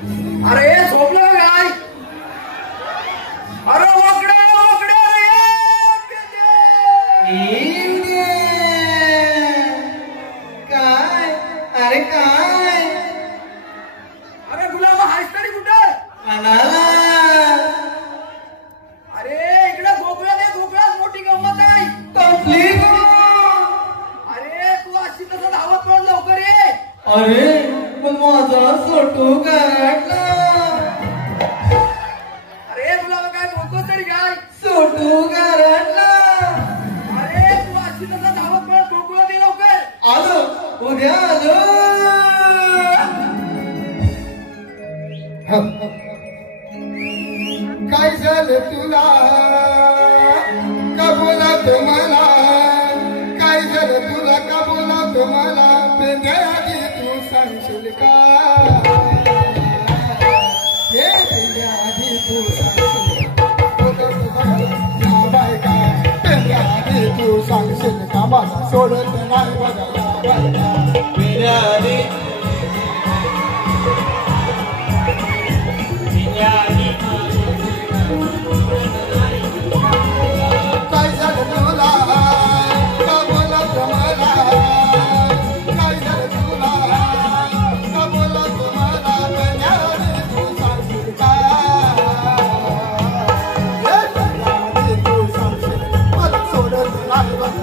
अरे झोपलं का काय? अरे वाकडे वाकडे रे काय? अरे काय? अरे गुलाबा हायस तरी कुठं? अरे इकडे गोकुळा दे, गोकुळात मोठी गंमत आहे. अरे तू अशी तसं धावत पळ लवकर ये. अरे पण माझा सोटू गाठला. अरे गुलाबा काय बोलतोस तरी काय? सोटू गाठला. अरे तू अशी तसं धावत पळ गोकुळा दे लवकर. आलो उद्या आलो. काय झालं तुला का बोलात मला? काय झालं तुला का बोलात मला? पेंड्याआधी तू सांगशील का? हे पेंड्याआधी तू सांगशील का? पेंड्याआधी तू सांगशील का? मला सोडत नाही बघा पेंड्याआधी. काय झालं तुला का बोलत मला? काय झालं तुला का बोलत मला? पेंड्याआधी तू सांगशील का? पेंड्याआधी तू सांगशील मला सोडत नाही बघा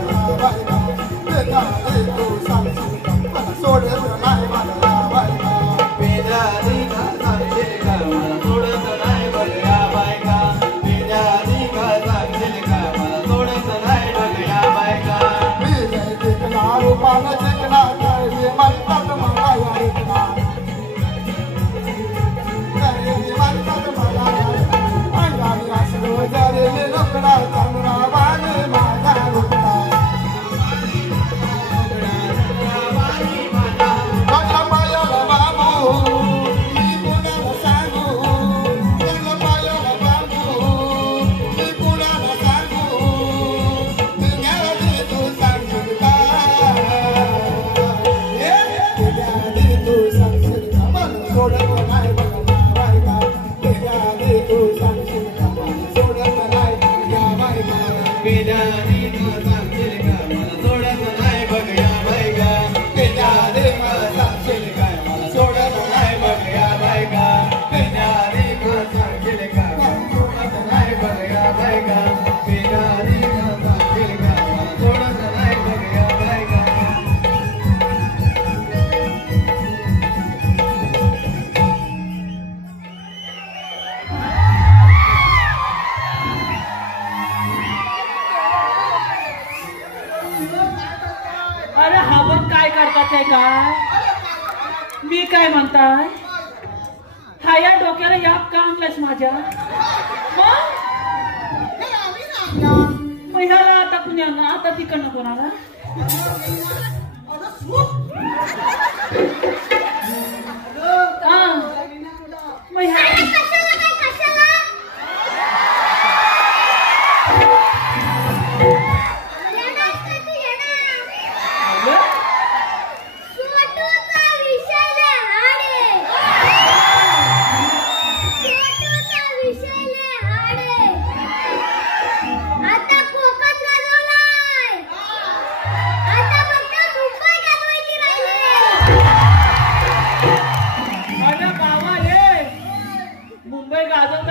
पेंड्याआधी तू सांगशील मला सोडत नाही बघा पेंड्याआधी का सांगशील का? मला सोडत नाही बघा बायका. पेंड्याआधी का सांगशील का? मला सोडत नाही बघा बायका. मी नाही टिकणार रूपानं टिकणार नाही म्हणतात मला ऐकणार. म्हणतात मला अंगाने असलो जरी लोकडा चांगला बाणे माझा रुपडा. माझ्या पायाला बाबू मी कुणाला सांगू? माझ्या पायाला बाबू मी कुणाला सांगू? पेंड्याआधी तू सांगशील का? पेंड्याआधी तू सांगशील का? मला सोडत नाही बघा बायका. पेंड्याआधी तू सांगशील का? मला सोडत नाही या बायका. पेंड्याआधी तू सांगशील का? मला सोडत नाही बघ या बायका. पेंड्याआधी मला सांगशील का? मला सोडत नाही बघ या बायका. पेंड्याआधी मला सांगशील का? मला सोडत नाही बघ या बायका. पेंड्याआधी मला सांगशील का? मला सोडत नाही बघ या बायका. अरे हा पण काय करतात आहे काय? मी काय म्हणताय? हा या डोक्याला याप का आणलंस माझ्या? मग ह्याला आता कुणाला? आता तिकडनं कोणाला? मग ह्या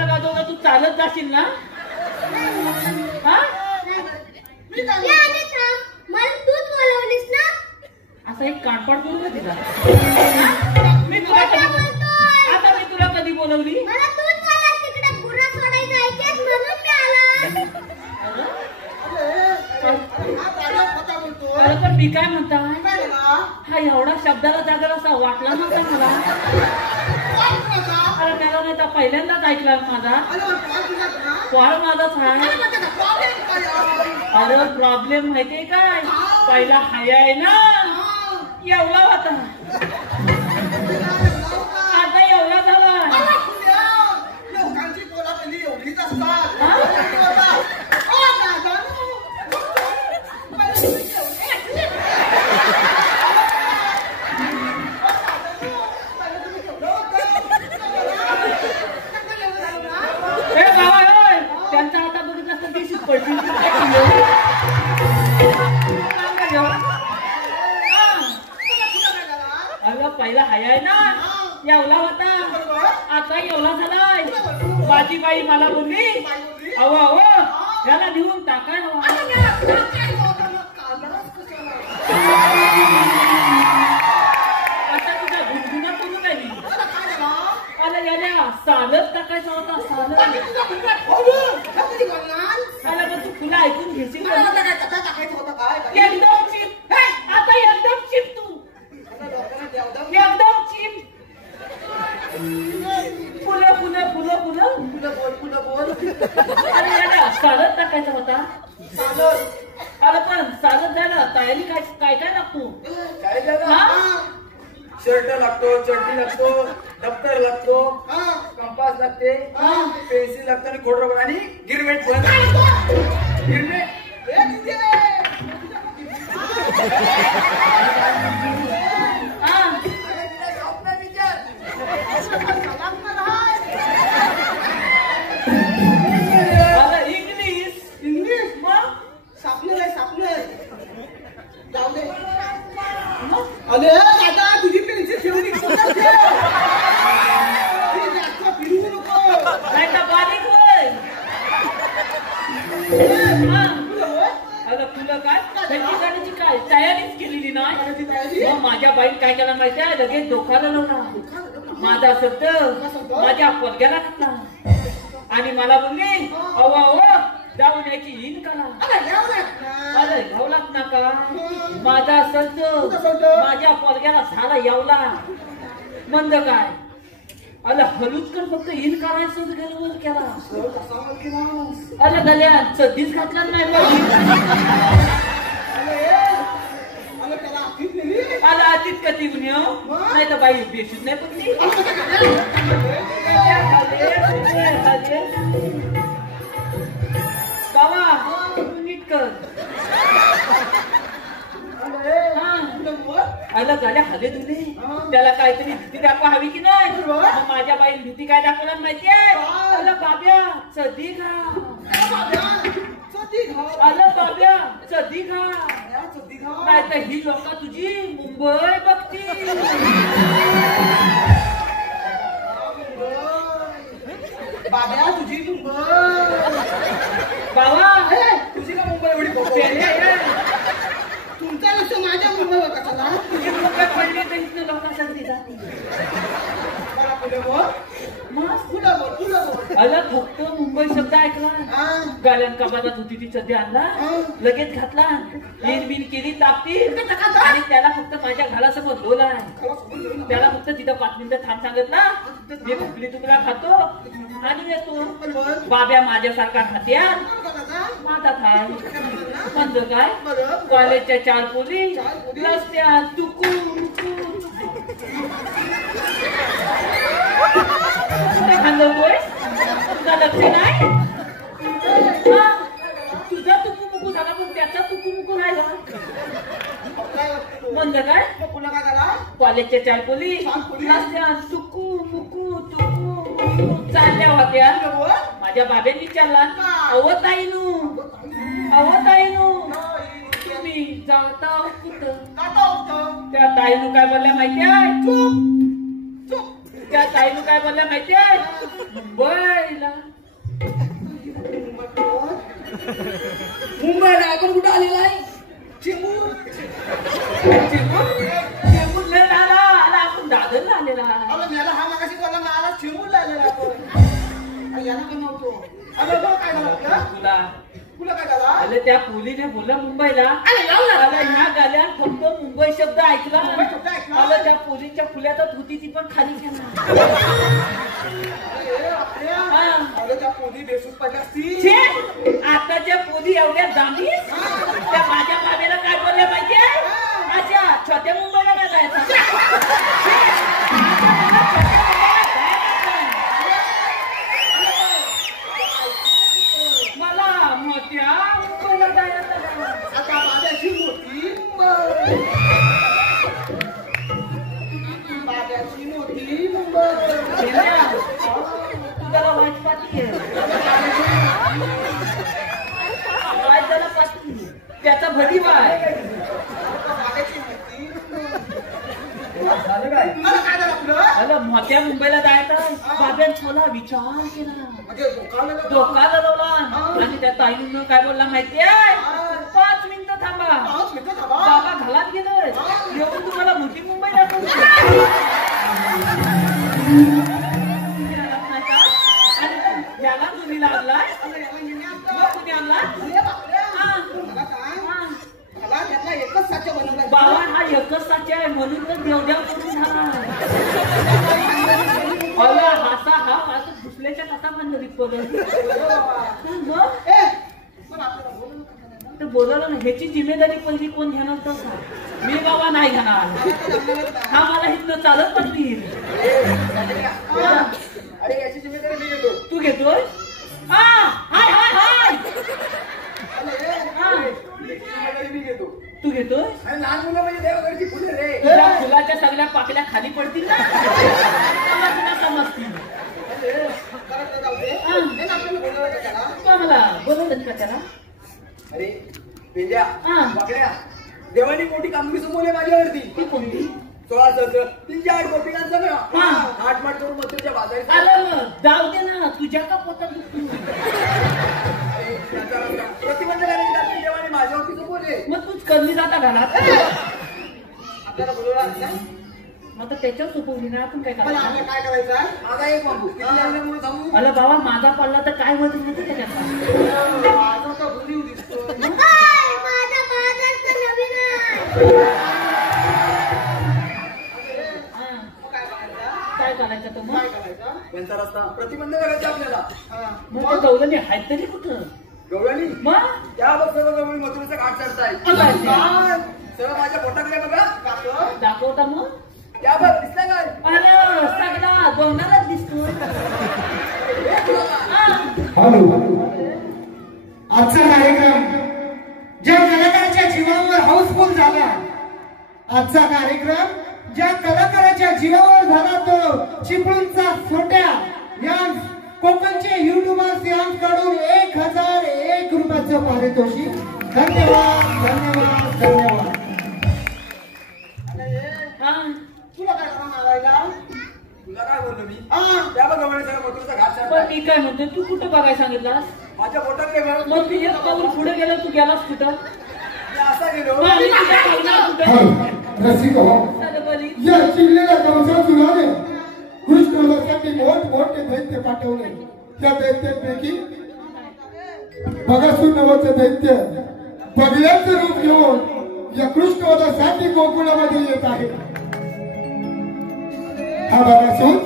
गाजवता तू चालत जाशील ना? हा? असं एक कानपाड करू का तिला? मी तुला कधी बोलवली? अरे पण मी काय म्हणताय? हा एवढा शब्दाला जागर असा वाटला नव्हता मला. अरे त्याला नाही तर पहिल्यांदाच ऐकला माझा. कॉल माझाच आहे. अरे प्रॉब्लेम माहितीये काय? पहिला हाय आहे ना एवढा होता, आता एवढा झाला. लोकांची पोला पहिली एवढीच असतात. एवला होता आता एवला झालाय. माझी बाई मला बोलली अहो अहो याला नेऊन टाकाय आता तुझा गुणगुणा करू काय मी. अरे याला सालच टाकायचा होता सालच. अरे मग तू तुला ऐकून घेशील एकदम चिप. आता एकदम चिप तू एकदम चिप. फुलं फुलं फुलं फुलं बोल. अरे याला सालच टाकायचा होता. अरे पण सालच द्यायला तयारी काय काय काय लागतो. काय झालं? शर्ट लागतो, चड्डी लागतो, दप्तर लागतो, कंपास लागते, पेन्सिल लागतो आणि खोड रबर आणि गिरवेट पण. गिरवेट इंग्लिश मग अरे दादा तुझी पेन्सिल ठेवली फिरवू नको. नाही तर बारीक होय. तुला काय त्याची गाडीची काय तयारीच केलेली नाही. मग माझ्या बाईने काय केला माहिती आहे लगेच डोकाला लावला. माझा शब्द माझ्या पोरग्याला घातला आणि मला बोलली अहो अहो जाऊन याची इन करा. अरे घावलाच नका. माझा शब्द माझ्या पोरग्याला झाला येवला मंद काय. अरे हलूच कर फक्त इन करायचं गरबच केला. अरे गल्या चड्डीच घातला नाही अरे आधीच कधी नाही तर बाई बेशूच नाही पडली. बाबा तू नीट कर. अरे गाड्या हले तुले त्याला काहीतरी भीती दाखवा हवी की नाही. मग माझ्या बाईने भीती काय दाखवला माहितीये. अरे बाब्या चदी घा. अरे बाब्या चदी घा नाही तर ही लोक तुझी मुंबई बघतील. बाबा तुझी मुंबई बाबा तुझी का मुंबई एवढी तुमचा लक्ष माझ्या मुंबईवर कशाला. तुझी मुंबई पडली तर इथं लोकांसाठी जाते. अरे फक्त मुंबई शब्द ऐकला गाड्यान कबादात होती ती सध्या आणला लगेच घातला बिन केली तापती आणि त्याला फक्त माझ्या घरासमोर बोलाय. त्याला फक्त तिथं 5 मिनिटं थांब सांगितला. मी भुकली तुकडा खातो आणि येतो. बाब्या माझ्यासारखा खात्यात माझा थाय म्हणतो काय कॉलेजच्या 4 पोरी रस्त्यात तुकू खांदवतोय. तुझा लक्ष नाही. तुझा तुकू मुकू झाला पण त्याचा तुकू मुकू राहिला. बंद काय कॉलेजच्या 4 पोली रस्त्यात तुकू मुकू तुकू चालल्या होत्या. माझ्या बाबेने विचारला अव ताईनू तुम्ही जाता कुठं. त्या ताईनू काय बोलल्या माहितीये. त्या ताईनू काय बोलल्या माहितीये मुंबईला. मुंबईला आपण कुठं आलेला आहे. चेंबूर आला आपण दादरला आलेला. हा मागाशी बोला मला चिमूरला आलेला आपण याला काय नव्हतो. अरे काय झालं तुला काय झाला. अरे त्या पोलीने बोलला मुंबईला. अरे ह्या गाड्यात फक्त मुंबई शब्द ऐकला. अरे त्या पोलीच्या फुल्यातच होती ती पण खाली केला. त्या पोली बेसूस पडल्या असतील. आताच्या पोली एवढ्या दामी त्या माझ्या बाबेला काय बोलल्या पाहिजे. अच्छा छोट्या मुंबईला नाही जायचं. मला मोठ्या मुंबईला जायचं. आता बाब्याची मोठी मुंबई. तुझ्याला वाईट पाठी वाईट झाला पाठी त्याचा भटी वाय. झालं काय काय झालं आपलं अरे मोठ्या मुंबईला जायचं बाब्यान थोडा विचार केला म्हणजे धोका लावला आणि त्या ताईनं काय बोलला माहितीये 5 मिनिटं थांबा बाबा घालात गेलोय येऊन तुम्हाला मोठी मुंबई दाखवतो आणि याला तुम्ही लागलाय कुणी आणला एकच साच्या बनवला बाबा हा एकच साचे आहे म्हणून तर देवदेव करून झाला अला हासा हा असं दुसऱ्याच्या कसा पण तर बोलवलं ना ह्याची जिम्मेदारी पहिली कोण घेणार तर मी बाबा नाही घेणार हा मला इथनं चालत पण नाही अरे याची जिम्मेदारी मी घेतो तू घेतोय हाय हाय हाय मी घेतो तू घेतोय आणि लहान मुलं म्हणजे देवगडची फुले रे त्या फुलाच्या सगळ्या पाकल्या खाली पडतील ना तुला समजतील मला बोलवलं का त्याला अरे पेंड्या हा. बघल्या देवानी मोठी कामगिरी सोपवली माझ्यावरती ती कोणती 16 सत्र 3-8 गोपिकांचं ना हा. 8 माठ करून मथुरेच्या बाजारी आलं जाऊ दे ना तुझ्या का पोटात दुखतो? प्रतिबंध करायची देवाने माझ्यावरती सोपवले मग तूच कधी जाता घरात आपल्याला बोलवला मग तर त्याच्यावर सोपवली ना आपण काय पण करायचं आपल्याला काय करायचं माझा एक बाबू किती लागल्यामुळे सांगू अरे बाबा माझा पडला तर काय होत नाही त्याच्यात माझा तर भुलीव दिसतो काय करायचं तर मग त्यांचा रस्ता प्रतिबंध करायचा आपल्याला मग ते गवळणी आहेत तरी कुठं गवळणी मग त्या बघ सर्व गवळी मथुरेचा घाट चढताय अच्छा. सर्व माझ्या पोटाकडे बघा दाखवता मग त्या बघ दिसला काय अरे सगळा गवणारच दिसतो आजचा कार्यक्रम ज्या कलाकाराच्या जीवावर हाऊसफुल झाला आजचा कार्यक्रम ज्या कलाकाराच्या जीवावर झाला तो चिपळूणचा छोट्या या कोकणचे युट्यूबर्स यांकडून 1001 रुपयाचं पारितोषिक धन्यवाद धन्यवाद धन्यवाद तुला काय करा मारायला तुला काय बोललो मी त्या बघ गवळी सर्व मथुरेचा घाट पण चढताय मी काय म्हणतो तू कुठं बघाय सांगितलास माझ्या पोटाकडे बघ मग मी एक पाऊल पुढे गेला तू गेलास कुठं मी असा गेलो मग आम्ही तुझ्या पावलावर कुठं रसिक हो सरबली. या चिडलेल्या कंसासुराने कृष्णासाठी मोठमोठे दैत्य पाठवले त्या दैत्यांपैकी बगासूर नावाचं दैत्य बगल्याचं रूप घेऊन या कृष्णवधासाठी गोकुळामध्ये येत आहे हा बगासूर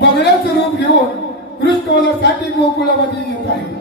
बगल्याचं रूप घेऊन कृष्णवधासाठी गोकुळामध्ये येत आहे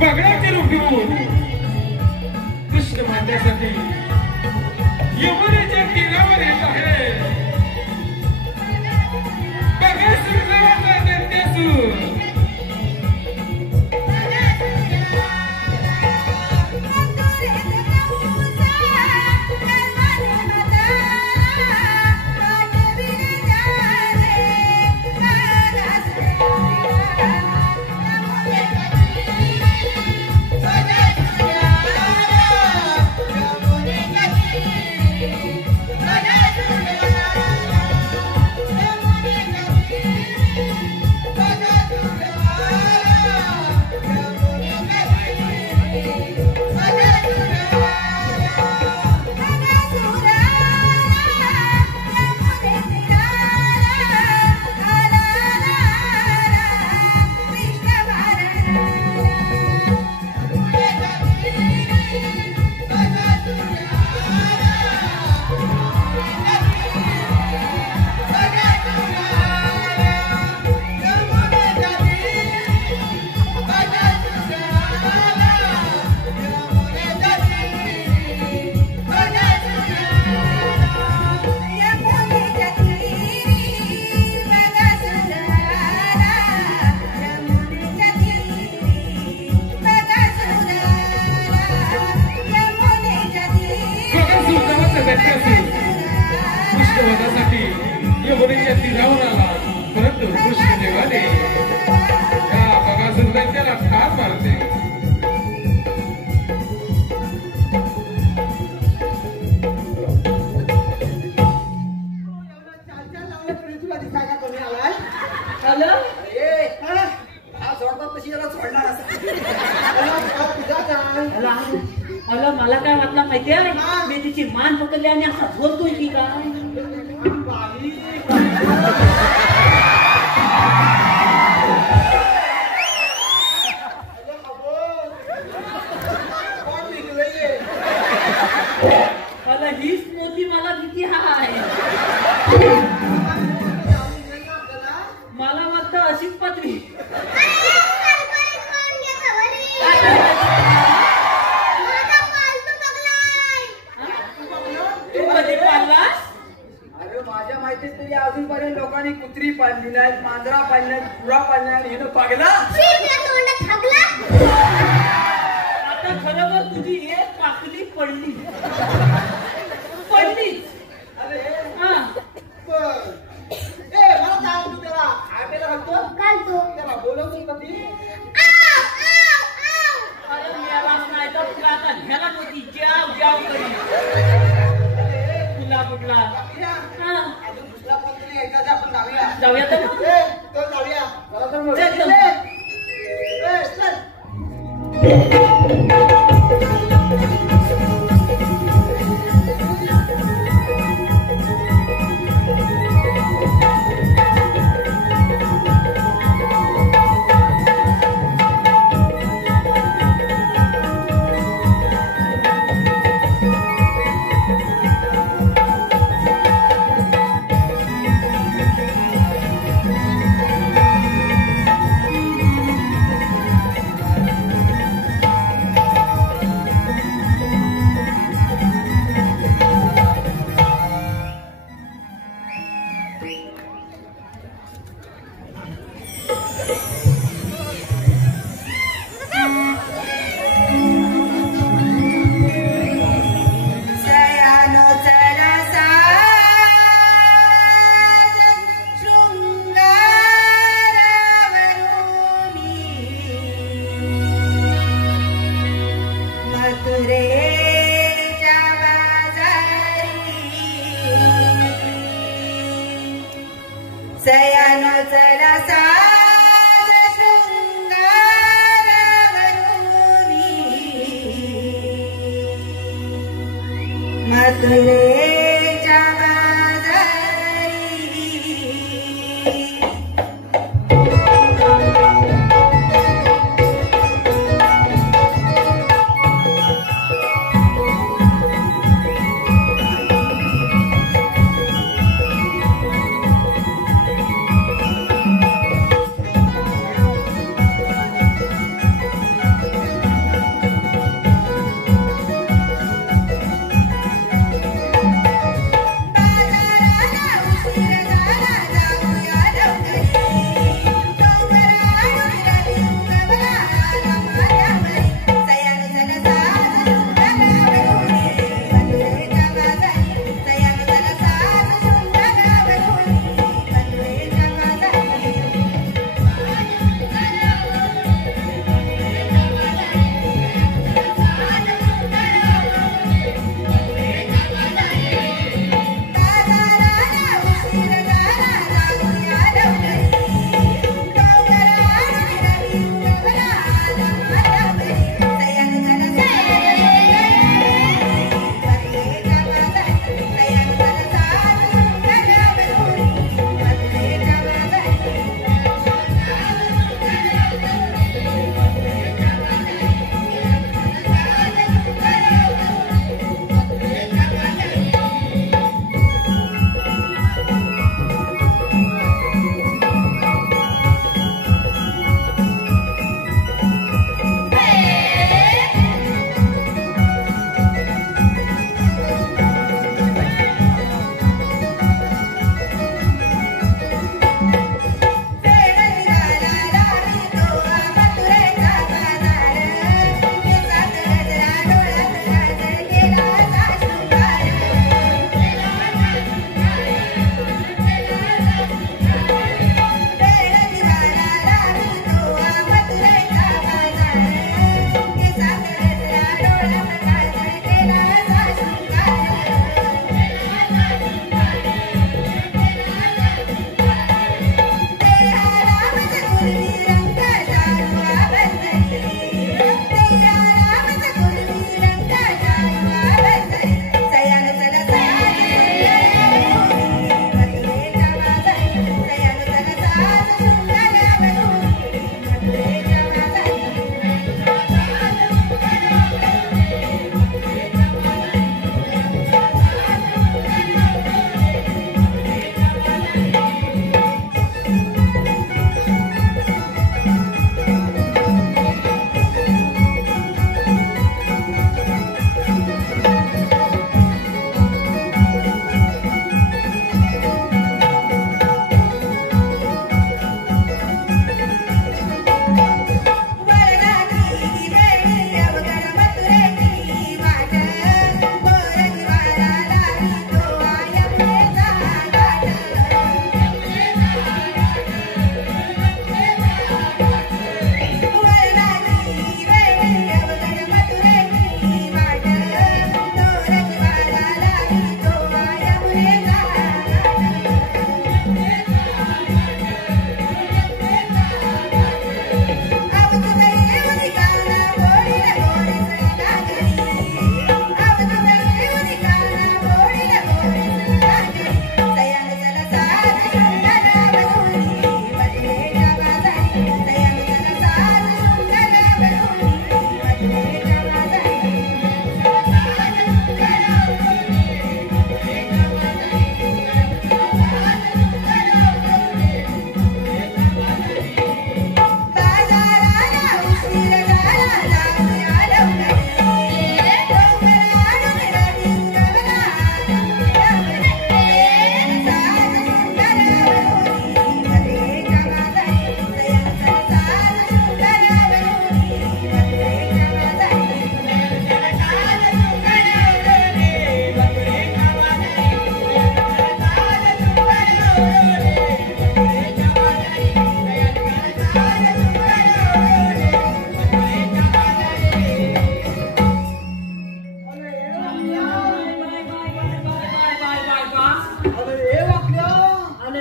बगड्याचे रूप घेऊन कृष्ण मात्यासाठी यमुनेच्या तीरावर येत आहे बगासूर नावाचा दैत्यासूर कृष्णवधासाठी यमुनेच्या तीरावर आला, परंतु कृष्णदेवाने त्या बगासुराने त्याला ठार मारले. हॅलो हा सोडतात तशी याला सोडणार असं. हॅलो मला काय वाटलं माहितीये मी तिची मान पकडली आणि असा बोलतोय की काय मला हीच मोठी मला किती हाय मला वाटतं अशीच पत्नी तू कधी पाळलास? अरे माझ्या माहितीत तरी अजूनपर्यंत लोकांनी कुत्री पाळली नाहीत, मांजरा पाळली नाहीत, पुरा पाळली नाही. हिनं पागला आता खरोबर तुझी एक पाकली पडली पडलीच. हा अरे मेलाच नाही तर तुला आता ह्याला नव्हती जाव जाव करी तुला कुठला हा जाऊया तर मग. चल, चल.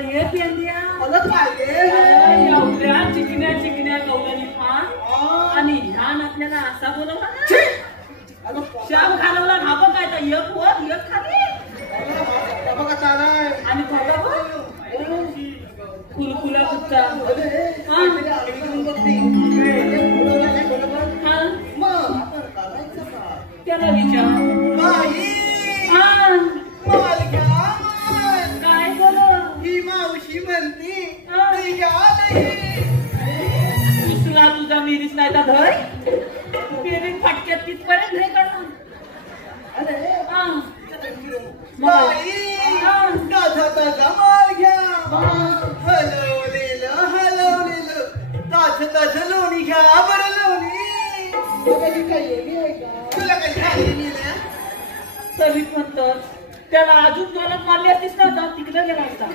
अरे हे पेंद्या अलग काय रे? अरे एवढ्या चिकन्या गवळणी पान आणि ह्यान आपल्याला असा बोलवला ना शाम घालवला धाबा काय तर एक वर एक खाली बघा चालाय आणि थोडा कुलकुला कुत्ता त्याला विचार काय बोल ही मावशी म्हणती तुला तुझा मिरीच नाही का धर पेरी फटक्यात तिथपर्यंत हे करणार माल घ्या हलवलेलं तास लोणी घ्या बरं लोणी तुला काही खाली तरी म्हणतात त्याला अजून जोरात मारली असतीस ना तर तिकडे गेला असता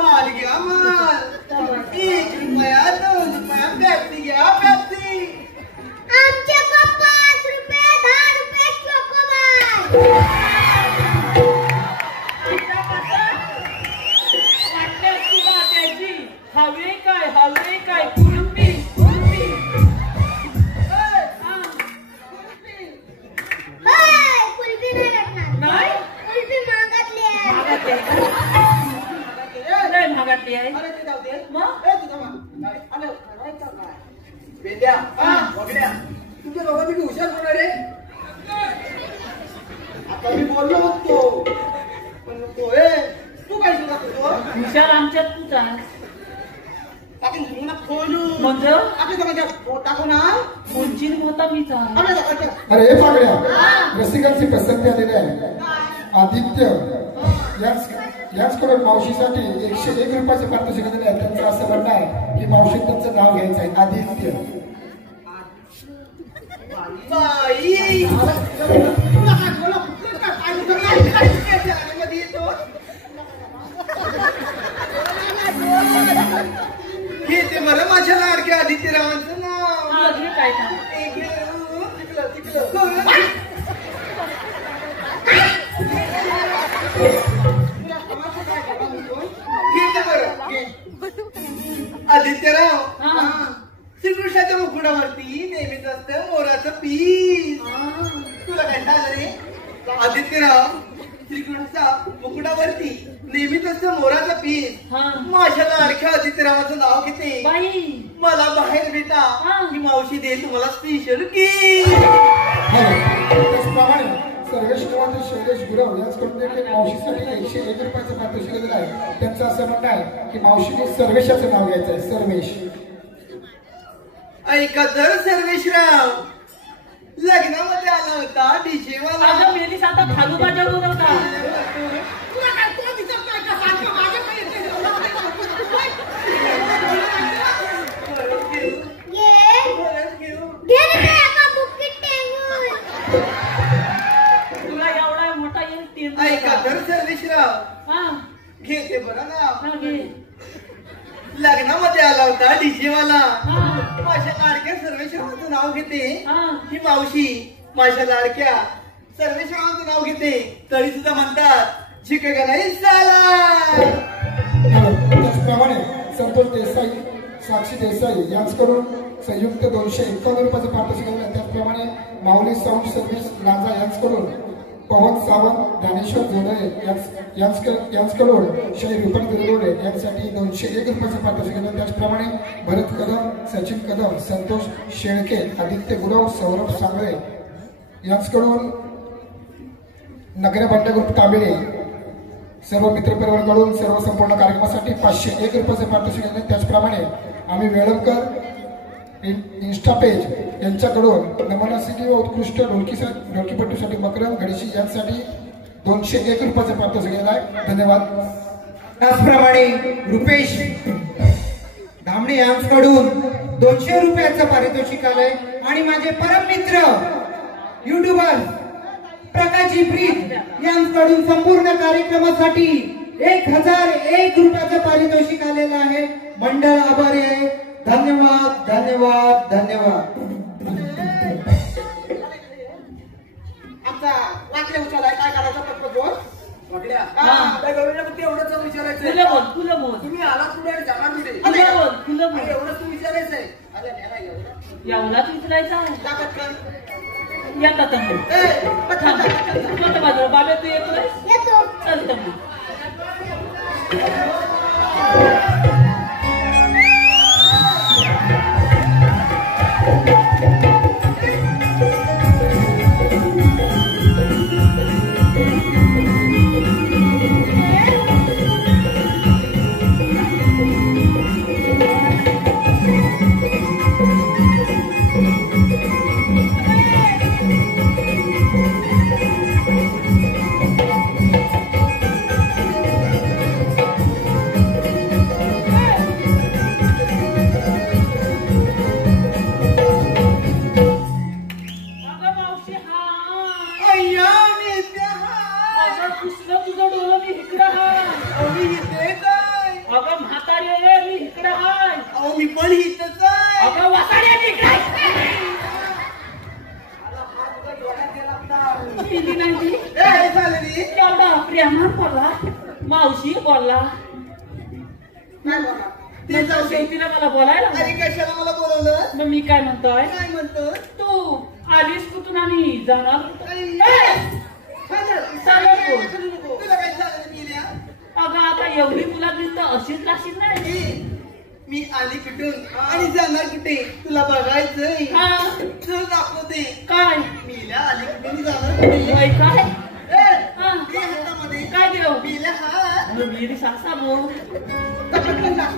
माल घ्या माल 1 रुपया 2 रुपया पेप्सी घ्या पेप्सी आमच्या 5 रुपये 10 रुपये चोकोबार वाटल्या तुला त्याची हवे काय कुळपी कुल्फी नाही भेटणार नाही कुल्फी महागातली आहे लय महागातली आहे अरे ते जाऊ दे मग अरे करायचं काय पेंद्या बघड्या तुमच्या दोघांनी मी हुशार होणार रे. आता मी बोललो होतो पण नको तू काय सुद्धा करतो विचार आमच्यात तुझा टाकून घेऊ ना खोलू म्हणजे आपल्या दोघांच्या टाकू ना कोणची होता मीचा अरे हे पागड्या रसिकांची पसंती आलेली आहे. आदित्य याचकडून मावशीसाठी 101 रुपयाचे पारितोषिक दिले आहे. त्यांचं असं म्हणणं आहे की मावशी त्यांचं नाव घ्यायचं आहे आदित्य. बाई तुला काय बोला मध्ये येतो घेते मला माझ्या लाडक्या आदित्यरावांचं नाव अजून काय का आदित्यराव श्रीकृष्णाच्या मुकुटावरती नेहमीच असतं मोराचं पीस तुला काय झालं रे आदित्यराव श्रीकृष्णाच्या मुकुटावरती नेहमीच असतं मोराचं पीस माझ्या लाडक्या आदित्यरावाचं नाव घेते बाई मला बाहेर भेटा ही मावशी देईल तुम्हाला स्पेशल की त्याचप्रमाणे सर्वेश निवासी शैलेश गुरव याचकडून देखील मावशीसाठी 101 रुपयाचं पारितोषिक दिलं आहे. त्यांचं असं म्हणणं आहे की मावशीने सर्वेशाचं नाव घ्यायचं आहे. सर्वेश ऐका तर सर्वेशराव लग्नामध्ये आला होता डीजे वाला माझ्या मेलीस आता खालू माझ्या बोलवता घे ना एका बुक्कीत टेंगून तुला एवढा मोठा येईल तीन ऐका तर सर्वेशराव घेते बरं ना लग्नामध्ये आला होता डीजे वाला माझ्या लाडक्या सर्वेश्वरांचं नाव घेते ही मावशी माझ्या लाडक्या सर्वेश्वरांचं नाव घेते तरी सुद्धा म्हणतात शिकेगा नाही साला. त्याचप्रमाणे संतोष देसाई साक्षी देसाई यांच्याकडून संयुक्त 251 रुपयाचं पारितोषिक दिलं आहे. त्याचप्रमाणे माऊली साऊंड सर्व्हिस लांजा यांच्याकडून पवन सावंत ज्ञानेश्वर जोडे यांच्याकडून श्री रुपन गिरगोडे यांसाठी 201 रुपयाचं पारितोषिक दिलं. त्याचप्रमाणे भरत कदम सचिन कदम संतोष शेळके आदित्य गुरव सौरभ सांगळे यांच्याकडून नगरे भट्ट ग्रुप तांबेरे सर्व मित्रपरिवाराकडून सर्व संपूर्ण कार्यक्रमासाठी 501 रुपयाचे पारितोषिक दिले. त्याचप्रमाणे आम्ही वेळवकर इंस्टा पेज यांच्याकडून नमना सिटी व उत्कृष्ट ढोलकीपट्टीसाठी मकरम घडशी यांसाठी 201 रुपयाचे पारितोषिक दिलं आहे. धन्यवाद. त्याचप्रमाणे रुपेश धामणे यांच्याकडून 200 रुपयाचं पारितोषिक आलंय आणि माझे परम मित्र युट्यूबर प्रकाशजी प्रीत यांच्याकडून संपूर्ण कार्यक्रमासाठी 1001 रुपयाचं पारितोषिक आलेलं आहे. मंडळ आभारी आहे. धन्यवाद धन्यवाद धन्यवाद. आमचा वाकड्या उचलाय काय करायचं पटपट बोल वाकड्या हा. त्या गवळीला फक्त एवढंच विचारायचंय फुलं बोल फुलं बोल तुम्ही आलात कुठे आणि जाणार कुठे फुलं बोल फुलं आणि बोल एवढंच तू विचारायचंय अरे नेला एवढं एवढाच विचारायचा आहे जा पटकन येता तंबू ए पटकन जा, पटकन जा. कोणत्या बाजूला बाबा तू येतोय येतो चल तंबू अगं मावशी हा अय्या मी इथे हाय. अगं कृष्ण तुझं डोळं मी इकडं हाय अहो, मी इथेच आहे. अगं म्हातारी आहे मी इकडं हाय अहो मी पण इथेच आहे. अगं वासाडी आहे मी इकडं केली नाही ती ए, काय झालं रे? एवढा प्रेमात बोलला मावशी बोलला काय बोला? ते नंतर जाऊ दे. शेवटीला मला बोलायला अरे लागला. कशाला मला बोलवलं मग मी काय म्हणतोय काय म्हणतो तू आलीस कुठून आणि जाणार कुठं? तुला काय झालं गेल्या अगं आता एवढी तुला दिसतं अशीच राशील नाही मी आली कुठून आणि जाणार कुठे तुला बघायचंय हा चल दाखवते काय मीला आली कुठे आणि जाणार कुठे वय काय ए, हा ते हातामध्ये काय देऊ मीला हा मेरी सासा बोल पटकन जा.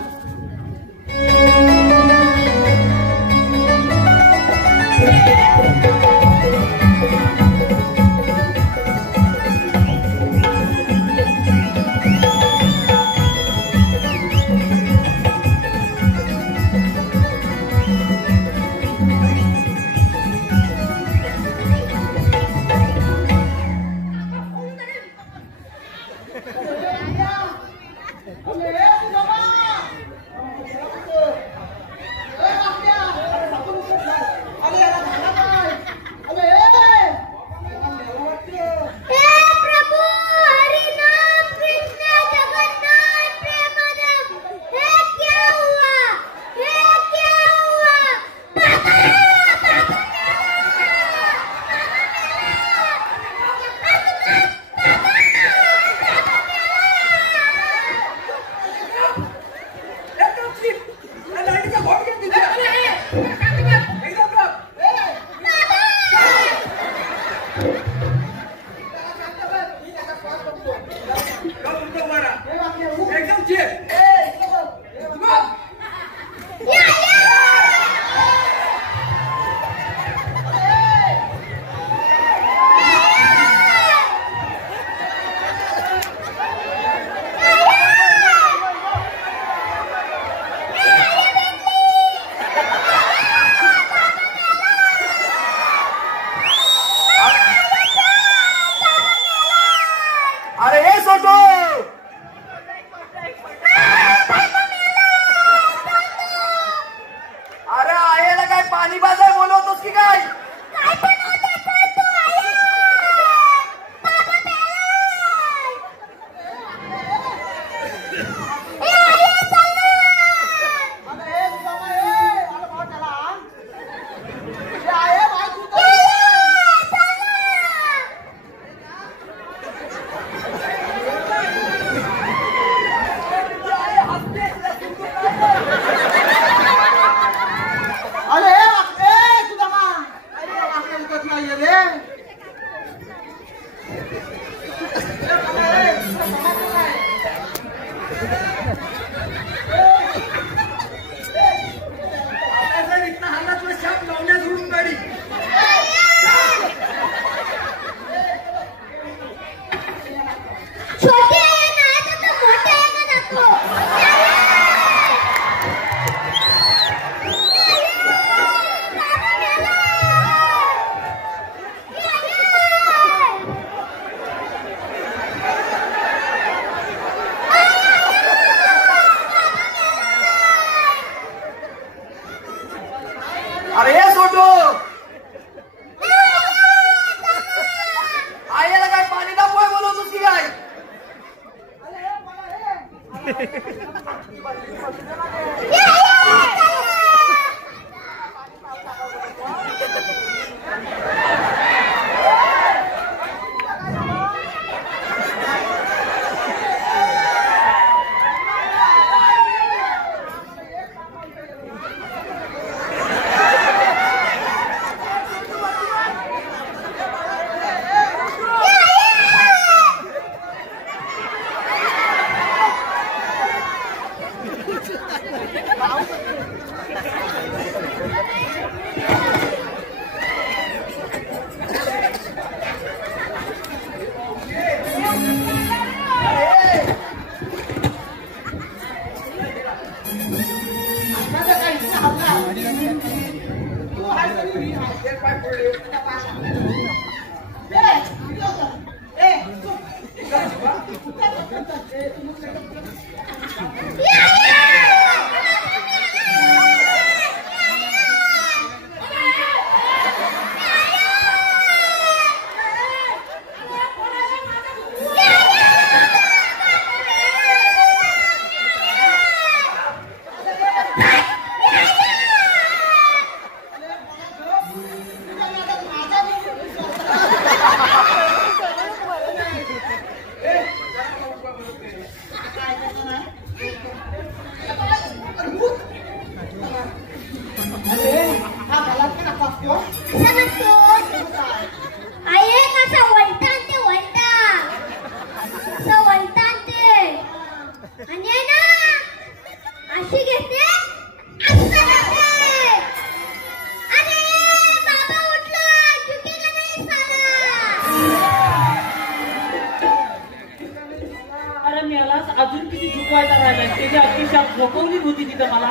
अजून किती झुकवायला राहिला त्याची अपेक्षा झोपवली होती तिथं मला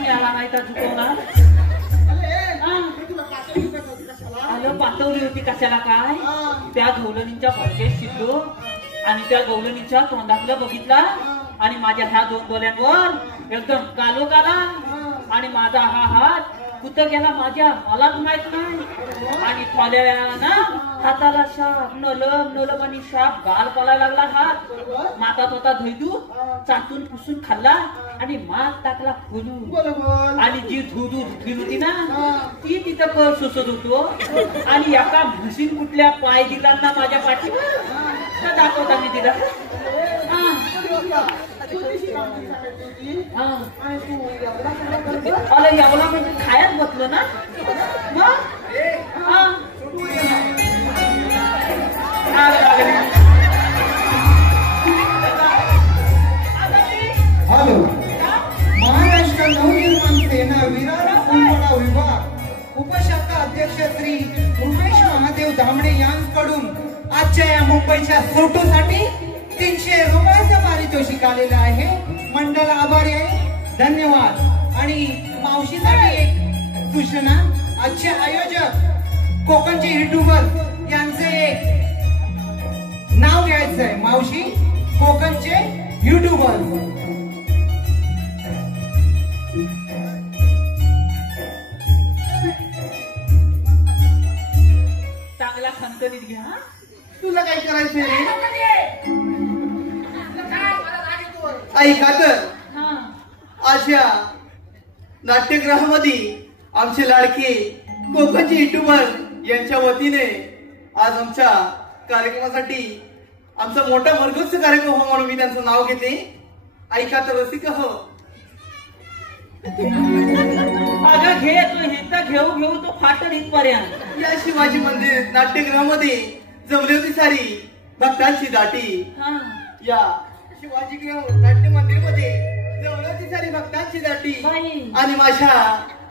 मिळाला नाही तर झुकवणार आलं पाठवली होती कशाला काय त्या गवलणीच्या भडकेत शिरलो आणि त्या गवलणीच्या तोंडातलं बघितला आणि माझ्या ह्या दोन डोळ्यांवर एकदम कालोकाला आणि माझा हा हात कुठं गेला माझ्या मलाच माहित नाही आणि थोड्या वेळानं हाताला शाप नलम आणि शाप गाल पळायला लागला हात माता तोता धुईदू चाटून पुसून खाल्ला आणि मात टाकला खोलून आणि जी धुदू धुतली होती ना ती तिथं कर सुसत होतो आणि एका म्हशीन कुठल्या पाय दिला ना माझ्या पाठीवर दाखवता मी तिला अरे एवढा म्हणजे खायात बसलो ना हॅलो महाराष्ट्र नवनिर्माण सेना विरार उन्हाळा विभाग उपशाखा अध्यक्ष श्री रुपेश महादेव धामणे यांकडून आजच्या या मुंबईच्या फोटोसाठी 300 रुपयाचं पारितोषिक आलेलं आहे मंडळ आभारी आहे धन्यवाद आणि मावशीसाठी एक सूचना आजचे आयोजक कोकणचे युट्यूबर यांचे नाव घ्यायचं आहे मावशी कोकणचे युट्यूबर चांगला खणखणीत घ्या तुला काय करायचंय ऐका तर अशा नाट्यगृहामध्ये आमचे लाडके कोकणचे युट्यूबर यांच्या वतीने आज आमच्या कार्यक्रमासाठी आमचा मोठा भरघोस कार्यक्रम हो म्हणून मी त्यांचं नाव घेते ऐका तर रसिक हो अगं घे तू हिंदा घेऊ घेऊ तो फाटल इथपर्यंत या शिवाजी मंदिर नाट्यगृहामध्ये जमली होती सारी भक्तांची दाटी या शिवाजी नाट्य मंदिर मध्ये जमली होती सारी भक्तांची दाटी आणि माझ्या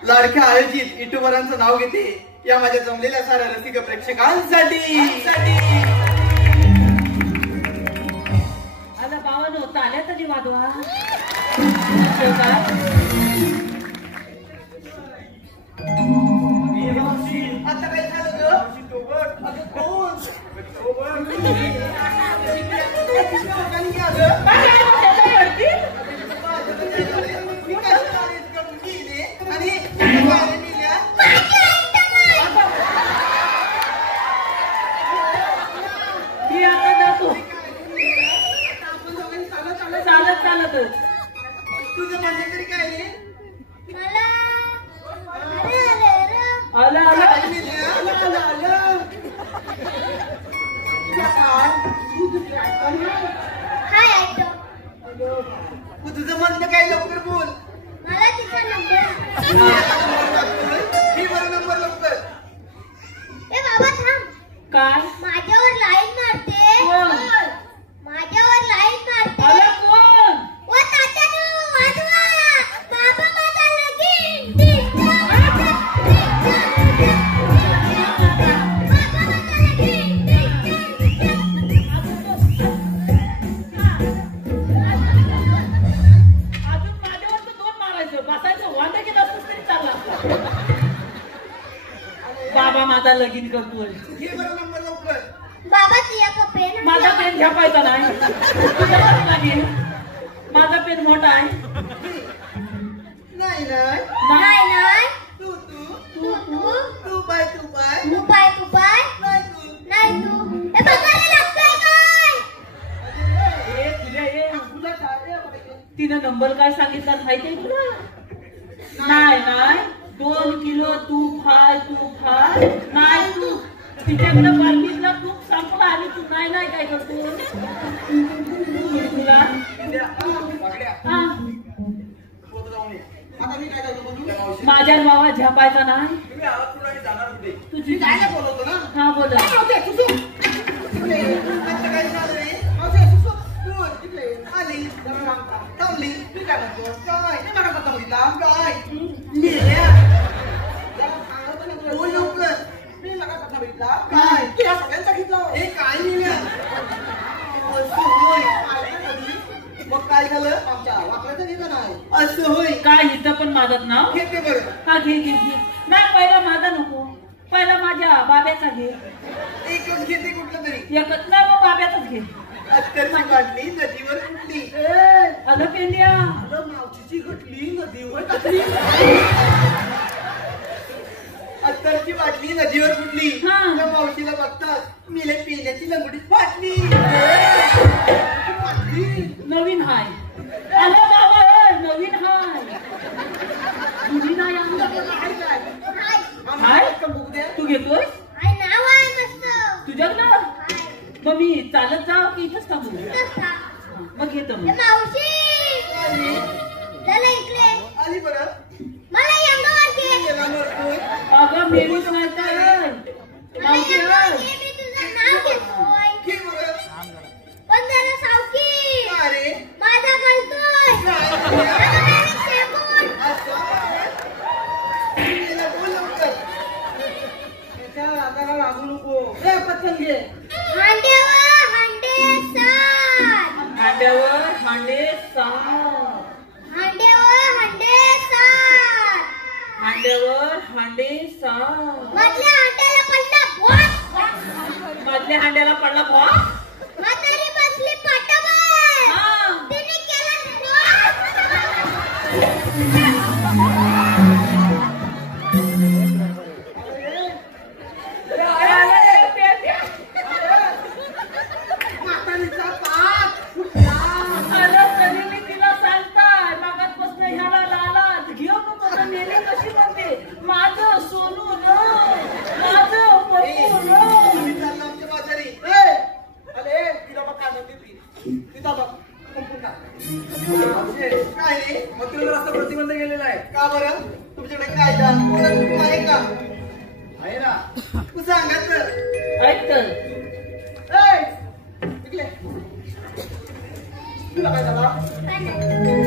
लाडक्या आयोजित युट्यूबरांचं नाव घेते या माझ्या जमलेल्या साऱ्या रसिक प्रेक्षकांसाठी आता बाबांनो ताल्या तरी वाजवा आता काय झालं ग चालत हाय ऐकतो तुझं म्हणणं काय लवकर बोल मला तिचा नंबर मी बरं नंबर लवकर ए बाबा थांब काय माझ्यावर लाईन मारते कोण? माझ्यावर लाईन मारते अरे कोण ओ तात्यानो वाजवा बाबा माझा लगीन बाबा माझा लगीन अजून माझ्यावर तर दोन मारायचं बसायचं वांदा केलं असतं तरी चालला असता. बाबा माझा लगीन करतोय घे बरं नंबर लवकर बाबा तुझ्या का पेन माझा पेन झेपायचा नाही तुझ्या बाजूला घे. माझा पेन मोठा आहे नाही नाही नाही तू तू तू तू तू बाय तू बाय तू पाय नाही तू नाही तू ए बघायला लागतोय काय ए तुझ्या ये तुला काय तिनं नंबर काय सांगितला माहिती आहे तुला नाही नाही 2 किलो तूप हाय नाही तू तिच्याकडे बाटलीतला तूप संपला आणि तू नाही नाही काय करतो तुला हा. आता मी काय करतो बोलू माझ्या बाबा झपायचा नाही तुम्ही आलात कुठं आणि जाणार कुठे तुझी काय नाही बोलवतो ना हा बोला आता काय झालं रे बोल तिकडे आली थांबली मी काय म्हणतो काय मी मला कसा बघितला काय लिहिल्या बोल लवकर मी मला कसा बघितला काय तुला सगळ्यांचा घेतला हे काय लिहिल्या मग काय झालं आमच्या वाकड्याचं घेतलं नाही असं होय काय इथं पण माझं नाव घेते बरं हा घे नाही पहिला माझा नको पहिला माझ्या बाब्याचा घे एकच घेते कुठलं तरी एकच नाही मग बाब्याचाच घे अत्तरची बाटली नदीवर फुटली अगं पेंड्या अगं मावशीची घटली नदीवर टाकली अत्तरची बाटली नदीवर फुटली हा. त्या मावशीला बघतात मेले पेल्याची लंगोटी फाटली नवीन हाय अरे बाबा नवीन हाय जुनी नाही आहे. हाय बघू द्या तू घेतोय हाय नाव आहे मस्त तुझ्याकडं हाय मग मी चालत जाव की इथंच थांबू इथंच था. मग घेतो ए मग मावशी चला इकडे आली बरं मला अंगावर घे गेला मरतोय अगं मेलीच नाही तर मला मावशी अंगावर आहे. घे मी तुझं नाव घेतोय घे बरं पण जरा सावकी अरे माझा घालतोय काय अगं बाई, शेपूट. असं तिला बोल लवकर त्याच्या रागाला लागू नको पटकन घे हांड्यावर हांडे सात हांड्यावर हांडे सात हांड्यावर हांडे सात हांड्यावर हांडे सात मधल्या हांड्याला पडला बॉस मधल्या हांड्याला पडला बॉ म्हातारी बसली पाटावर हा तिने केला बॉस म्हातारीचा पाप फुटला अरे तरी मी तिला सांगताय मागातपासून ह्याला लालात घेऊ नको तर नेली कशी म्हणते माझं सोनू न माझं पप्पू न आम्ही चाललो आमच्या बाजारी अरे तिला बघ काय म्हणते ती तिला बघ संपून टाक. काय रे मग तुला रस्ता प्रतिबंध केलेला आहे का बरं तुमच्याकडे कायदा आहे का आहे ना तू सांगत तर ऐक तर इकडे तुला काय झाला काय नाही